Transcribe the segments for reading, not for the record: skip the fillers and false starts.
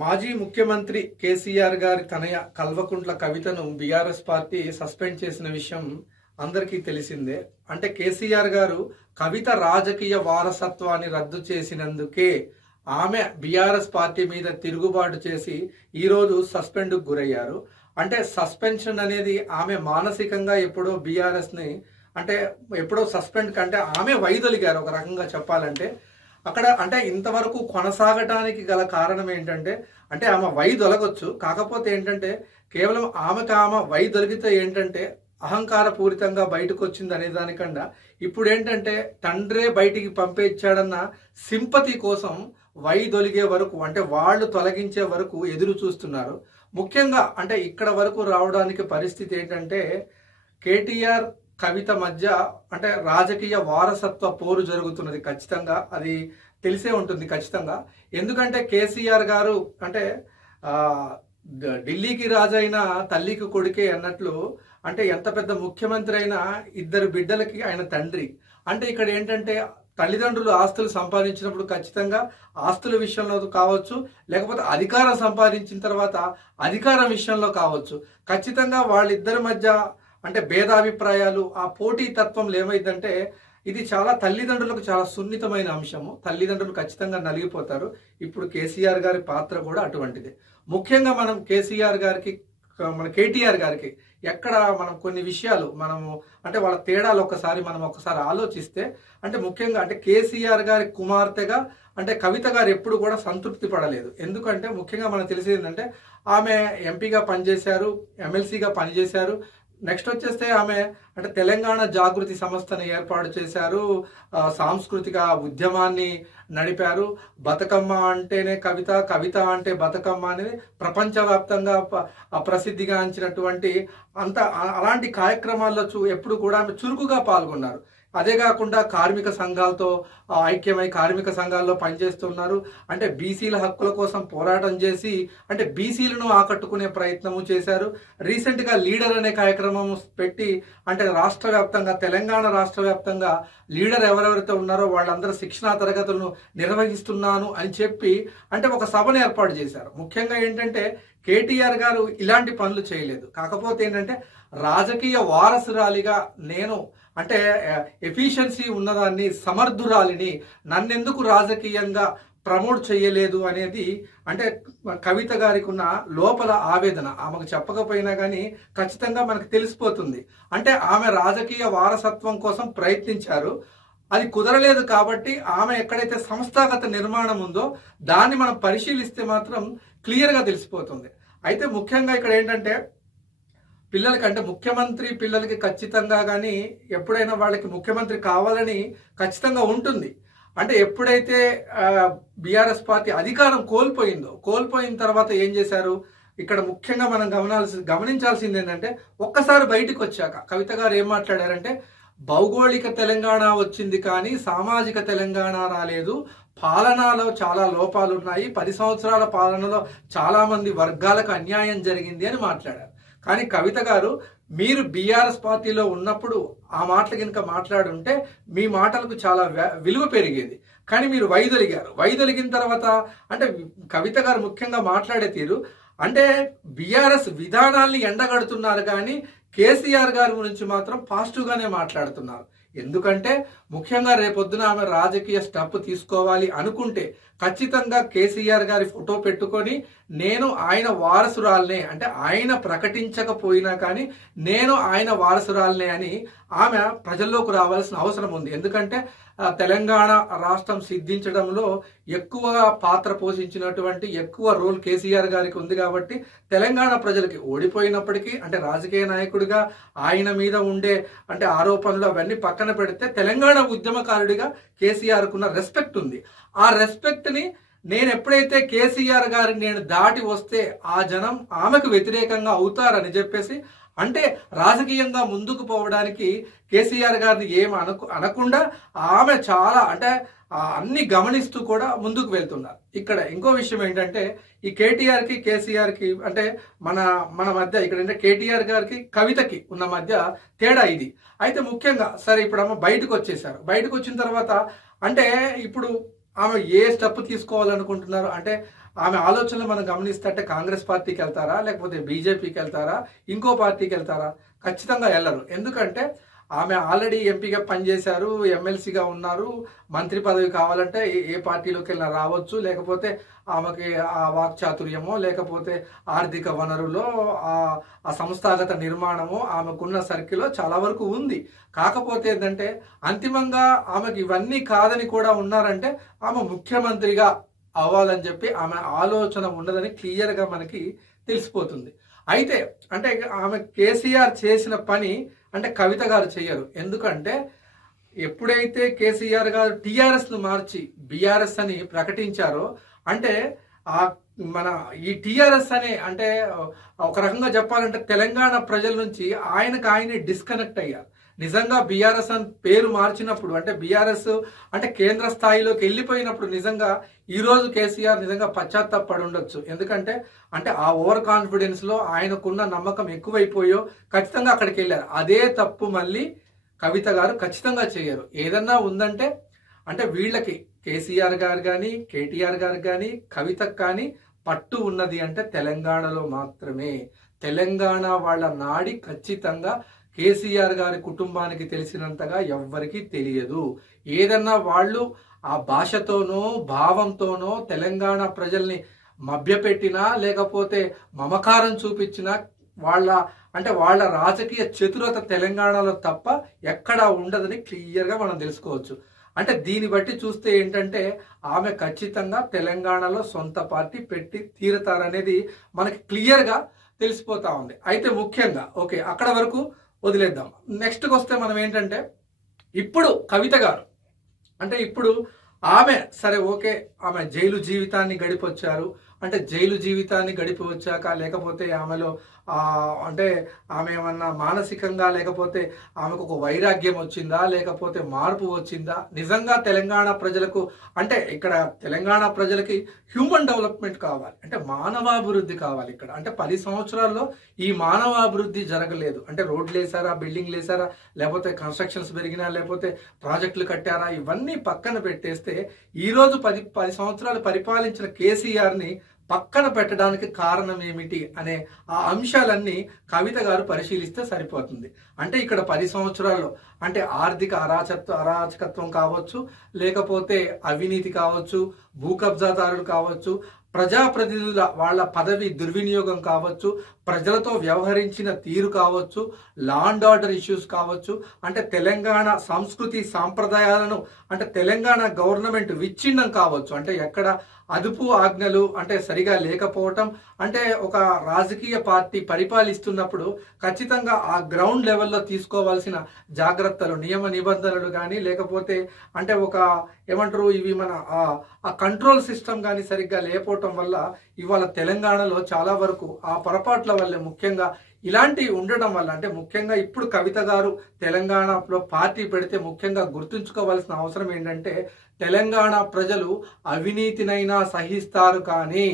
మాజీ ముఖ్యమంత్రి కేసీఆర్ గారి తనయ కల్వకుంట్ల కవితను బీఆర్ఎస్ పార్టీ సస్పెండ్ చేసిన విషయం అందరికీ తెలిసిందే. అంటే కేసీఆర్ గారు కవిత రాజకీయ వారసత్వాన్ని రద్దు చేసినందుకే ఆమె బీఆర్ఎస్ పార్టీ మీద తిరుగుబాటు చేసి ఈరోజు సస్పెండ్కు గురయ్యారు. అంటే సస్పెన్షన్ అనేది ఆమె మానసికంగా ఎప్పుడో బీఆర్ఎస్ని అంటే ఎప్పుడో సస్పెండ్ కంటే ఆమె వైదొలిగారు. ఒక రకంగా చెప్పాలంటే అక్కడ అంటే ఇంతవరకు కొనసాగటానికి గల కారణం ఏంటంటే అంటే ఆమె వైదొలగొచ్చు, కాకపోతే ఏంటంటే కేవలం ఆమె వైదొలిగితే ఏంటంటే అహంకారపూరితంగా బయటకు వచ్చింది అనే దానికన్నా ఇప్పుడు ఏంటంటే తండ్రే బయటికి పంపించాడన్న సింపతి కోసం వైదొలిగే వరకు అంటే వాళ్ళు తొలగించే వరకు ఎదురు చూస్తున్నారు. ముఖ్యంగా అంటే ఇక్కడ వరకు రావడానికి పరిస్థితి ఏంటంటే కేటీఆర్ కవిత మధ్య అంటే రాజకీయ వారసత్వ పోరు జరుగుతున్నది. ఖచ్చితంగా అది తెలిసే ఉంటుంది ఖచ్చితంగా. ఎందుకంటే కేసీఆర్ గారు అంటే ఢిల్లీకి రాజైన తల్లికి కొడుకే అన్నట్లు అంటే ఎంత పెద్ద ముఖ్యమంత్రి అయినా ఇద్దరు బిడ్డలకి ఆయన తండ్రి. అంటే ఇక్కడ ఏంటంటే తల్లిదండ్రులు ఆస్తులు సంపాదించినప్పుడు ఖచ్చితంగా ఆస్తుల విషయంలో కావచ్చు, లేకపోతే అధికారం సంపాదించిన తర్వాత అధికారం విషయంలో కావచ్చు, ఖచ్చితంగా వాళ్ళిద్దరి మధ్య అంటే భేదాభిప్రాయాలు ఆ పోటీ తత్వంలో ఏమైందంటే ఇది చాలా తల్లిదండ్రులకు చాలా సున్నితమైన అంశము. తల్లిదండ్రులు ఖచ్చితంగా నలిగిపోతారు. ఇప్పుడు కేసీఆర్ గారి పాత్ర కూడా అటువంటిదే. ముఖ్యంగా మనం కేటీఆర్ గారికి ఎక్కడ మనం కొన్ని విషయాలు మనము అంటే వాళ్ళ తేడాలు ఒకసారి ఆలోచిస్తే అంటే ముఖ్యంగా అంటే కేసీఆర్ గారి కుమార్తెగా అంటే కవిత గారు ఎప్పుడు కూడా సంతృప్తి పడలేదు. ఎందుకంటే ముఖ్యంగా మనకు తెలిసేది ఏంటంటే ఆమె ఎంపీగా పనిచేశారు, ఎమ్మెల్సీగా పనిచేశారు. నెక్స్ట్ వచ్చేస్తే ఆమె అంటే తెలంగాణ జాగృతి సంస్థను ఏర్పాటు చేశారు, సాంస్కృతిక ఉద్యమాన్ని నడిపారు. బతుకమ్మ అంటేనే కవిత, కవిత అంటే బతుకమ్మ అనేది ప్రపంచవ్యాప్తంగా ప్రసిద్ధిగాంచినటువంటి అలాంటి కార్యక్రమాల్లో ఎప్పుడు కూడా ఆమె చురుకుగా పాల్గొన్నారు. అదే కాకుండా కార్మిక సంఘాలతో ఐక్యమై కార్మిక సంఘాల్లో పనిచేస్తున్నారు. అంటే బీసీల హక్కుల కోసం పోరాటం చేసి అంటే బీసీలను ఆకట్టుకునే ప్రయత్నము చేశారు. రీసెంట్గా లీడర్ అనే కార్యక్రమం పెట్టి అంటే రాష్ట్ర వ్యాప్తంగా తెలంగాణ రాష్ట్ర వ్యాప్తంగా లీడర్ ఎవరెవరైతే ఉన్నారో వాళ్ళందరూ శిక్షణా తరగతులను నిర్వహిస్తున్నాను అని చెప్పి అంటే ఒక సభను ఏర్పాటు చేశారు. ముఖ్యంగా ఏంటంటే కేటీఆర్ గారు ఇలాంటి పనులు చేయలేదు. కాకపోతే ఏంటంటే రాజకీయ వారసురాలిగా నేను అంటే ఎఫిషియన్సీ ఉన్నదాన్ని సమర్థురాలిని నన్నెందుకు రాజకీయంగా ప్రమోట్ చేయలేదు అనేది అంటే కవిత గారికి ఉన్న లోపల ఆవేదన ఆమెకు చెప్పకపోయినా కానీ ఖచ్చితంగా మనకు తెలిసిపోతుంది. అంటే ఆమె రాజకీయ వారసత్వం కోసం ప్రయత్నించారు, అది కుదరలేదు. కాబట్టి ఆమె ఎక్కడైతే సంస్థాగత నిర్మాణం ఉందో దాన్ని మనం పరిశీలిస్తే మాత్రం క్లియర్గా తెలిసిపోతుంది. అయితే ముఖ్యంగా ఇక్కడ ఏంటంటే పిల్లలకి అంటే ముఖ్యమంత్రి పిల్లలకి ఖచ్చితంగా కానీ ఎప్పుడైనా వాళ్ళకి ముఖ్యమంత్రి కావాలని ఖచ్చితంగా ఉంటుంది. అంటే ఎప్పుడైతే బీఆర్ఎస్ పార్టీ అధికారం కోల్పోయిన తర్వాత ఏం చేశారు ఇక్కడ ముఖ్యంగా మనం గమనించాల్సింది ఏంటంటే ఒక్కసారి బయటకు వచ్చాక కవిత గారు ఏం మాట్లాడారంటే భౌగోళిక తెలంగాణ వచ్చింది కానీ సామాజిక తెలంగాణ రాలేదు, పాలనలో చాలా లోపాలు ఉన్నాయి, 10 సంవత్సరాల పాలనలో చాలామంది వర్గాలకు అన్యాయం జరిగింది అని మాట్లాడారు. కానీ కవిత గారు మీరు బీఆర్ఎస్ పార్టీలో ఉన్నప్పుడు ఆ మాటలు కనుక మాట్లాడుంటే మీ మాటలకు చాలా విలువ పెరిగేది. కానీ మీరు వైదొలిగిన తర్వాత అంటే కవిత గారు ముఖ్యంగా మాట్లాడే తీరు అంటే బీఆర్ఎస్ విధానాల్ని ఎండగడుతున్నారు కానీ కేసీఆర్ గారి గురించి మాత్రం పాజిటివ్గానే మాట్లాడుతున్నారు. ఎందుకంటే ముఖ్యంగా రేపొద్దున ఆమె రాజకీయ స్టెప్ తీసుకోవాలి అనుకుంటే ఖచ్చితంగా కేసీఆర్ గారి ఫోటో పెట్టుకొని నేను ఆయన వారసురాలనే అంటే ఆయన ప్రకటించకపోయినా కానీ నేను ఆయన వారసురాలనే అని ఆమె ప్రజల్లోకి రావాల్సిన అవసరం ఉంది. ఎందుకంటే తెలంగాణ రాష్ట్రం సిద్ధించడంలో ఎక్కువ పాత్ర పోషించినటువంటి ఎక్కువ రోల్ కేసీఆర్ గారికి ఉంది. కాబట్టి తెలంగాణ ప్రజలకి ఓడిపోయినప్పటికీ అంటే రాజకీయ నాయకుడిగా ఆయన మీద ఉండే అంటే ఆరోపణలు అవన్నీ పక్కన పెడితే తెలంగాణ ఉద్యమకారుడిగా కేసీఆర్కు ఉన్న రెస్పెక్ట్ ఉంది. ఆ రెస్పెక్ట్ని నేను ఎప్పుడైతే కేసీఆర్ గారిని నేను దాటి వస్తే ఆ జనం ఆమెకు వ్యతిరేకంగా అవుతారని చెప్పేసి అంటే రాజకీయంగా ముందుకు పోవడానికి కేసీఆర్ గారిని అనకుండా ఆమె చాలా అంటే అన్ని గమనిస్తూ కూడా ముందుకు వెళ్తున్నారు. ఇక్కడ ఇంకో విషయం ఏంటంటే ఈ కేటీఆర్కి కేసీఆర్కి అంటే మన మధ్య ఇక్కడ ఏంటంటే కేటీఆర్ గారికి కవితకి ఉన్న మధ్య తేడా ఇది. అయితే ముఖ్యంగా సరే ఇప్పుడు ఆమె బయటకు వచ్చేసారు. బయటకు వచ్చిన తర్వాత అంటే ఇప్పుడు ఆమె ఏ స్టెప్ తీసుకోవాలనుకుంటున్నారు అంటే ఆమె ఆలోచనలు మనం గమనిస్తే కాంగ్రెస్ పార్టీకి వెళ్తారా, లేకపోతే బీజేపీకి వెళ్తారా, ఇంకో పార్టీకి వెళ్తారా? ఖచ్చితంగా వెళ్ళరు. ఎందుకంటే ఆమె ఆల్రెడీ ఎంపీగా పనిచేశారు, ఎమ్మెల్సీగా ఉన్నారు. మంత్రి పదవి కావాలంటే ఏ పార్టీలోకి వెళ్ళినా రావచ్చు. లేకపోతే ఆమెకి ఆ వాక్చాతుర్యమో, లేకపోతే ఆర్థిక వనరులో, ఆ సంస్థాగత నిర్మాణము ఆమెకున్న సర్కిల్లో చాలా వరకు ఉంది. కాకపోతే ఏంటంటే అంతిమంగా ఆమెకి ఇవన్నీ కాదని కూడా ఉన్నారంటే ఆమె ముఖ్యమంత్రిగా అవ్వాలని చెప్పి ఆమె ఆలోచన ఉన్నదని క్లియర్గా మనకి తెలిసిపోతుంది. అయితే అంటే ఆమె కేసీఆర్ చేసిన పని అంటే కవిత గారు చెయ్యరు. ఎందుకంటే ఎప్పుడైతే కేసీఆర్ గారు టీఆర్ఎస్ను మార్చి బీఆర్ఎస్ అని ప్రకటించారో అంటే ఆ మన ఈ టీఆర్ఎస్ అనే అంటే ఒక రకంగా చెప్పాలంటే తెలంగాణ ప్రజల నుంచి ఆయనే డిస్కనెక్ట్ అయ్యారు. నిజంగా బీఆర్ఎస్ అని పేరు మార్చినప్పుడు అంటే బీఆర్ఎస్ అంటే కేంద్ర స్థాయిలోకి వెళ్ళిపోయినప్పుడు నిజంగా ఈరోజు కేసీఆర్ నిజంగా పశ్చాత్తాపడి ఉండొచ్చు. ఎందుకంటే అంటే ఆ ఓవర్ కాన్ఫిడెన్స్లో ఆయనకున్న నమ్మకం ఎక్కువైపోయో ఖచ్చితంగా అక్కడికి వెళ్ళారు. అదే తప్పు మళ్ళీ కవిత గారు ఖచ్చితంగా చేయరు. ఏదన్నా ఉందంటే అంటే వీళ్ళకి కేసీఆర్ గారు కానీ, కేటీఆర్ గారు కానీ, కవితకు కానీ పట్టు ఉన్నది అంటే తెలంగాణలో మాత్రమే. తెలంగాణ వాళ్ళ నాడి ఖచ్చితంగా కేసీఆర్ గారి కుటుంబానికి తెలిసినంతగా ఎవ్వరికీ తెలియదు. ఏదన్నా వాళ్ళు ఆ భాషతోనో భావంతోనో తెలంగాణ ప్రజల్ని మభ్యపెట్టినా లేకపోతే మమకారం చూపించినా వాళ్ళ రాజకీయ చతురత తెలంగాణలో తప్ప ఎక్కడా ఉండదని క్లియర్గా మనం తెలుసుకోవచ్చు. అంటే దీన్ని బట్టి చూస్తే ఏంటంటే ఆమె ఖచ్చితంగా తెలంగాణలో సొంత పార్టీ పెట్టి తీరుతారనేది మనకి క్లియర్గా తెలిసిపోతా ఉంది. అయితే ముఖ్యంగా ఓకే అక్కడ వరకు వదిలేద్దాం. నెక్స్ట్కి వస్తే మనం ఏంటంటే ఇప్పుడు కవిత గారు అంటే ఇప్పుడు ఆమె సరే ఓకే ఆమె జైలు జీవితాన్ని గడిపొచ్చారు. అంటే జైలు జీవితాన్ని గడిపి వచ్చాక లేకపోతే ఆమెలో అంటే ఆమె ఏమన్నా మానసికంగా లేకపోతే ఆమెకు ఒక వైరాగ్యం వచ్చిందా, లేకపోతే మార్పు వచ్చిందా? నిజంగా తెలంగాణ ప్రజలకు అంటే ఇక్కడ తెలంగాణ ప్రజలకి హ్యూమన్ డెవలప్మెంట్ కావాలి, అంటే మానవాభివృద్ధి కావాలి. ఇక్కడ అంటే 10 సంవత్సరాల్లో ఈ మానవాభివృద్ధి జరగలేదు. అంటే రోడ్లు వేసారా, బిల్డింగ్లు వేసారా, లేకపోతే కన్స్ట్రక్షన్స్ పెరిగినా, లేకపోతే ప్రాజెక్టులు కట్టారా, ఇవన్నీ పక్కన పెట్టేస్తే ఈరోజు 10 సంవత్సరాలు పరిపాలించిన కేసీఆర్ని పక్కన పెట్టడానికి కారణం ఏమిటి అనే ఆ అంశాలన్నీ కవిత గారు పరిశీలిస్తే సరిపోతుంది. అంటే ఇక్కడ 10 సంవత్సరాల్లో అంటే ఆర్థిక అరాచకత్వం కావచ్చు, లేకపోతే అవినీతి కావచ్చు, భూ కబ్జాదారులు కావచ్చు, ప్రజాప్రతినిధుల వాళ్ళ పదవి దుర్వినియోగం కావచ్చు, ప్రజలతో వ్యవహరించిన తీరు కావచ్చు, లా అండ్ ఆర్డర్ ఇష్యూస్ కావచ్చు, అంటే తెలంగాణ సంస్కృతి సాంప్రదాయాలను అంటే తెలంగాణ గవర్నమెంట్ విచ్ఛిన్నం కావచ్చు, అంటే ఎక్కడ అదుపు ఆజ్ఞలు అంటే సరిగా లేకపోవటం, అంటే ఒక రాజకీయ పార్టీ పరిపాలిస్తున్నప్పుడు ఖచ్చితంగా ఆ గ్రౌండ్ లెవెల్లో తీసుకోవాల్సిన జాగ్రత్తలు, నియమ నిబంధనలు కానీ, లేకపోతే అంటే ఒక ఏమంటారు ఇవి మన ఆ కంట్రోల్ సిస్టమ్ కానీ సరిగ్గా లేకపోవటం వల్ల ఇవాళ తెలంగాణలో చాలా వరకు ఆ పొరపాట్ల వల్లే ముఖ్యంగా ఇలాంటివి ఉండడం వల్ల అంటే ముఖ్యంగా ఇప్పుడు కవిత గారు తెలంగాణలో పార్టీ పెడితే ముఖ్యంగా గుర్తుంచుకోవాల్సిన అవసరం ఏంటంటే తెలంగాణ ప్రజలు అవినీతినైనా సహిస్తారు కానీ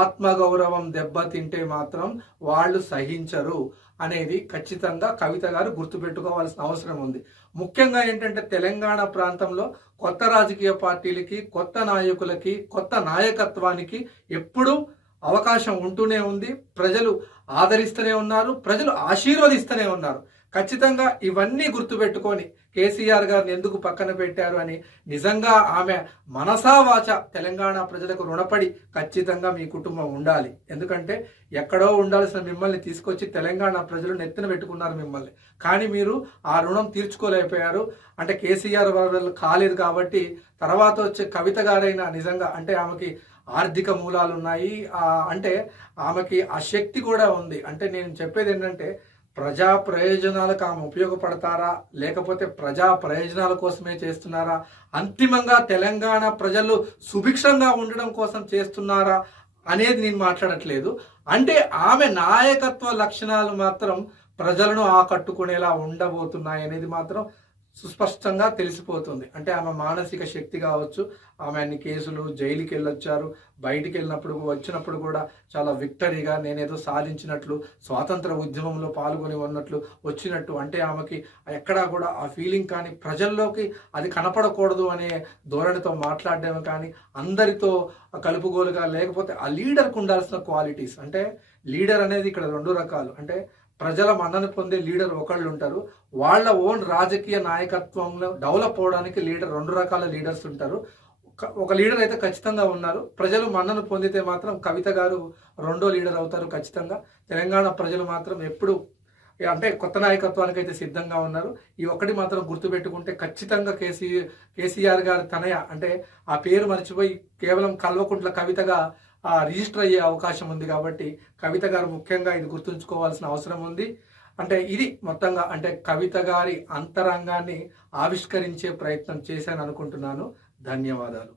ఆత్మగౌరవం దెబ్బతింటే మాత్రం వాళ్ళు సహించరు అనేది ఖచ్చితంగా కవిత గారు గుర్తుపెట్టుకోవాల్సిన అవసరం ఉంది. ముఖ్యంగా ఏంటంటే తెలంగాణ ప్రాంతంలో కొత్త రాజకీయ పార్టీలకి, కొత్త నాయకులకి, కొత్త నాయకత్వానికి ఎప్పుడూ అవకాశం ఉంటూనే ఉంది. ప్రజలు ఆదరిస్తూనే ఉన్నారు, ప్రజలు ఆశీర్వదిస్తూనే ఉన్నారు. ఖచ్చితంగా ఇవన్నీ గుర్తుపెట్టుకొని కేసీఆర్ గారిని ఎందుకు పక్కన పెట్టారు అని నిజంగా ఆమె మనసా వాచ తెలంగాణ ప్రజలకు రుణపడి ఖచ్చితంగా మీ కుటుంబం ఉండాలి. ఎందుకంటే ఎక్కడో ఉండాల్సిన మిమ్మల్ని తీసుకొచ్చి తెలంగాణ ప్రజలు నెత్తిన పెట్టుకున్నారు మిమ్మల్ని, కానీ మీరు ఆ రుణం తీర్చుకోలేకపోయారు. అంటే కేసీఆర్ వాళ్ళు కాలేదు కాబట్టి తర్వాత వచ్చే కవిత గారైనా నిజంగా అంటే ఆమెకి ఆర్థిక మూలాలు ఉన్నాయి, అంటే ఆమెకి ఆ శక్తి కూడా ఉంది. అంటే నేను చెప్పేది ఏంటంటే ప్రజా ప్రయోజనాలకు ఆమె ఉపయోగపడతారా, లేకపోతే ప్రజా ప్రయోజనాల కోసమే చేస్తున్నారా, అంతిమంగా తెలంగాణ ప్రజలు సుభిక్షంగా ఉండడం కోసం చేస్తున్నారా అనేది నేను మాట్లాడట్లేదు. అంటే ఆమె నాయకత్వ లక్షణాలు మాత్రం ప్రజలను ఆకట్టుకునేలా ఉండబోతున్నాయి అనేది మాత్రం సుస్పష్టంగా తెలిసిపోతుంది. అంటే ఆమె మానసిక శక్తి కావచ్చు, ఆమె అన్ని కేసులు, జైలుకి వెళ్ళొచ్చారు. బయటికి వెళ్ళినప్పుడు వచ్చినప్పుడు కూడా చాలా విక్టరీగా నేనేదో సాధించినట్లు, స్వాతంత్ర ఉద్యమంలో పాల్గొని ఉన్నట్లు వచ్చినట్టు, అంటే ఆమెకి ఎక్కడా కూడా ఆ ఫీలింగ్ కానీ ప్రజల్లోకి అది కనపడకూడదు అనే ధోరణితో మాట్లాడడం కానీ, అందరితో కలుపుగోలుగా, లేకపోతే ఆ లీడర్కు ఉండాల్సిన క్వాలిటీస్, అంటే లీడర్ అనేది ఇక్కడ 2 రకాలు. అంటే ప్రజల మన్నన పొందే లీడర్ ఒకళ్ళు ఉంటారు. వాళ్ళ ఓన్ రాజకీయ నాయకత్వంలో డెవలప్ అవ్వడానికి 2 రకాల లీడర్స్ ఉంటారు. ఒక లీడర్ అయితే ఖచ్చితంగా ఉన్నారు. ప్రజలు మన్నన పొందితే మాత్రం కవిత గారు రెండో లీడర్ అవుతారు ఖచ్చితంగా. తెలంగాణ ప్రజలు మాత్రం ఎప్పుడు అంటే కొత్త నాయకత్వానికి అయితే సిద్ధంగా ఉన్నారు. ఈ ఒక్కటి మాత్రం గుర్తుపెట్టుకుంటే ఖచ్చితంగా కేసీఆర్ గారి తనయ, అంటే ఆ పేరు మర్చిపోయి కేవలం కల్వకుంట్ల కవితగా రిజిస్టర్ అయ్యే అవకాశం ఉంది. కాబట్టి కవిత గారు ముఖ్యంగా ఇది గుర్తుంచుకోవాల్సిన అవసరం ఉంది. అంటే ఇది మొత్తంగా అంటే కవిత గారి అంతరంగాన్ని ఆవిష్కరించే ప్రయత్నం చేశాను అనుకుంటున్నాను. ధన్యవాదాలు.